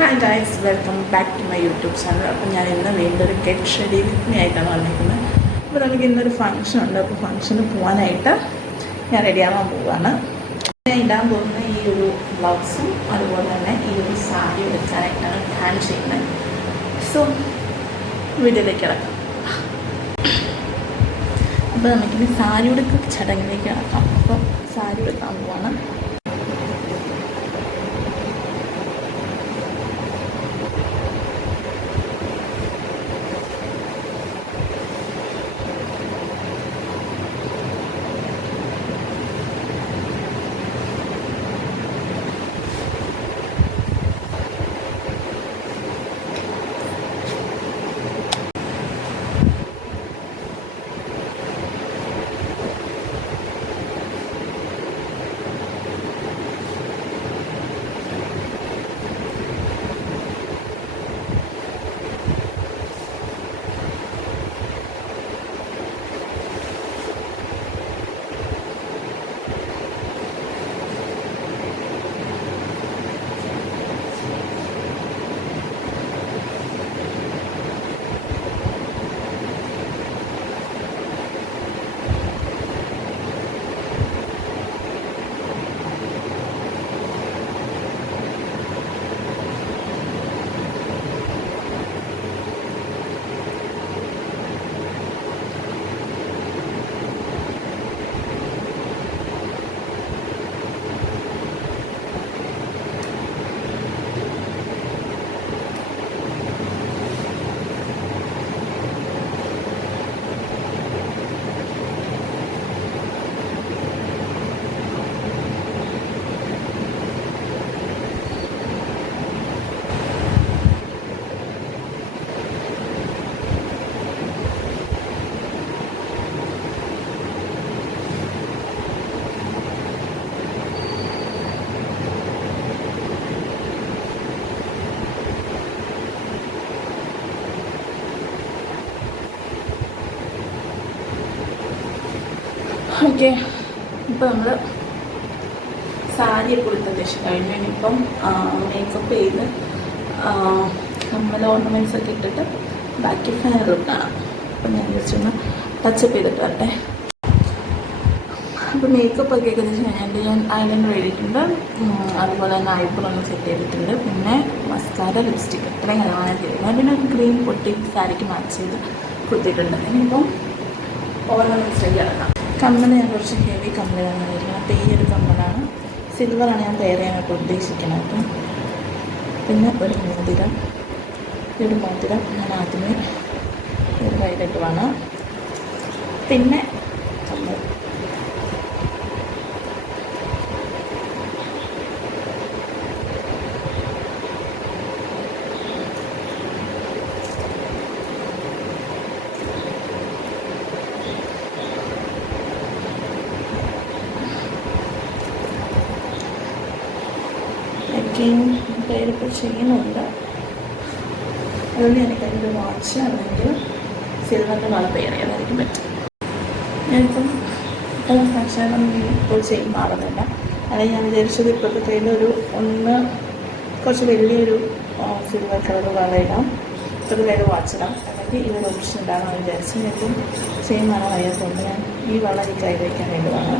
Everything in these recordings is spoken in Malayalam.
Hi guys, welcome back to my YouTube channel. അപ്പോൾ ഞാൻ ഇന്ന് വീണ്ടും ഒരു ഗെറ്റ് റെഡി വിത്ത് മീ ആയിട്ടാണ് വന്നിരിക്കുന്നത്. അപ്പോൾ നമുക്ക് ഇന്നൊരു ഫംഗ്ഷൻ ഉണ്ട്. അപ്പോൾ ഫംഗ്ഷന് പോകാനായിട്ട് ഞാൻ റെഡിയാവാൻ പോവുകയാണ്. ഞാൻ ഇടാൻ പോകുന്ന ഈ ഒരു ബ്ലൗസും അതുപോലെ തന്നെ ഈ ഒരു സാരി എടുക്കാനായിട്ടാണ് പ്ലാൻ ചെയ്യുന്നത്. സോ വീഡിയോയിലേക്ക് കിടക്കാം. അപ്പോൾ നമുക്കിനി സാരി ഉടുക്ക ചടങ്ങിലേക്ക് കിടക്കാം. അപ്പോൾ സാരി എടുക്കാൻ പോവാണ്. ഓക്കെ, ഇപ്പോൾ നമ്മൾ സാരിയൊക്കെ കൊടുത്തതിന് ശേഷം കഴിഞ്ഞു. ഇനിയിപ്പം മേക്കപ്പ് ചെയ്ത് കമ്മൽ ഓർണമെൻറ്റ്സ് ഒക്കെ ഇട്ടിട്ട് ബാക്കി ഫൈനൽ ലുക്ക് കാണാം. അപ്പം ഞാൻ ജസ്റ്റ് ഒന്ന് ടച്ചപ്പ് ചെയ്തിട്ട് വരട്ടെ. അപ്പോൾ മേക്കപ്പ് ഒക്കെ കഴിഞ്ഞിട്ട് ഞാൻ ഐലൈനർ എഴുതിയിട്ടുണ്ട്, അതുപോലെ തന്നെ ഐബ്രോ ഒന്ന് സെറ്റ് ചെയ്തിട്ടുണ്ട്, പിന്നെ മസ്കാര, ലിപ്സ്റ്റിക് ഇത്രയും കാര്യമാണ് ചെയ്തിട്ടുണ്ട്. പിന്നെ ഒരു ഗ്രീൻ പൊട്ടി സാരിക്ക് മാച്ച് ചെയ്ത് കൊടുത്തിട്ടുണ്ട്. ഇനിയിപ്പം ഓർണമെൻറ്റ്സിലേക്ക് കിടക്കാം. കമ്മൽ ഞാൻ കുറച്ച് ഹെവി കമ്മലാണ് വരുന്നത്. അപ്പോൾ ഈ ഒരു കമ്മലാണ്, സിൽവറാണ് ഞാൻ പെയർ ചെയ്യാനായിട്ട് ഉദ്ദേശിക്കുന്നത്. പിന്നെ ഒരു മോതിരം, ഈ ഒരു മോതിരം ഞാൻ ആദ്യമേ ഒരു കയ്യിലിട്ട് വേണം. പിന്നെ കമ്മൽ, പേരിപ്പോൾ ചെയ്യുന്നുണ്ട്. അതുകൊണ്ട് എനിക്കതിൻ്റെ വാച്ച് അല്ലെങ്കിൽ സിൽവറിൻ്റെ കളർ പെയർ ചെയ്യാനായിരിക്കും പറ്റും. ഞാനിപ്പം ഫംഗ്ഷൻ ഇപ്പോൾ ചെയ്യും മാറുന്നില്ല. അല്ലെങ്കിൽ ഞാൻ വിചാരിച്ചത് ഇപ്പോഴത്തെ കയ്യിൽ കുറച്ച് വലിയൊരു സിൽവർ കളർ വള ഇടാം, ഇപ്പോഴത്തെ കയ്യിൽ വാച്ച് ഇടാം, അല്ലെങ്കിൽ ഈ ഒരു ഓപ്ഷൻ ഇടാമെന്ന് വിചാരിച്ചു. ഞാനിപ്പം ചെയ്യും മാറാൻ വയ്യാത്തതുകൊണ്ട് ഞാൻ ഈ വള ഈ കയ്യിൽ വയ്ക്കാൻ വേണ്ടതാണ്.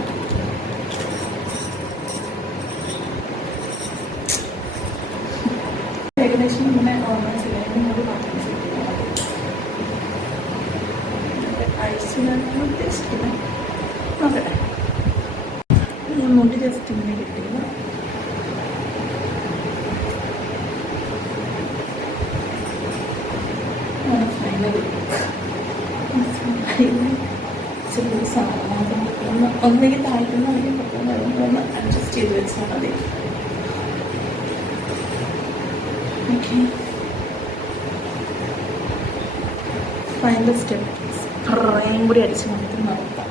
ഏകദേശം നമ്മുടെ ഓർണമെൻറ്റ്സിലേക്ക് ഐസിനാണ് ഉദ്ദേശിക്കുന്നത്. നോക്കട്ടെ, ഞാൻ മുടി ജസ്റ്റ് ഇങ്ങനെ കിട്ടിയില്ല. ചെറിയ സാധനം ഒന്നെങ്കിൽ താഴ്ത്തുന്ന അല്ലെങ്കിൽ പെട്ടെന്ന് ഒന്ന് അഡ്ജസ്റ്റ് ചെയ്ത് വെച്ചാൽ മതി. ഓക്കെ, ഫൈനൽ സ്റ്റെപ്പ് സ്പ്രേയും കൂടി അടിച്ച് നമുക്ക് നോക്കാം.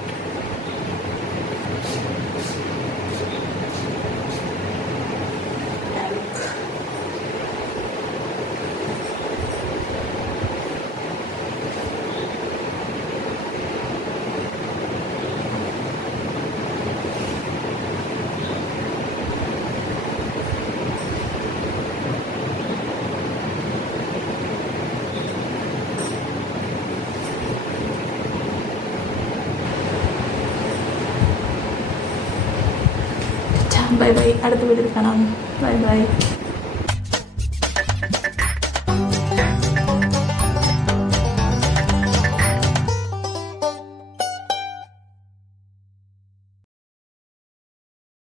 ബൈ ബൈ, അടുത്ത വീഡിയോയിൽ കാണാം. Bye bye.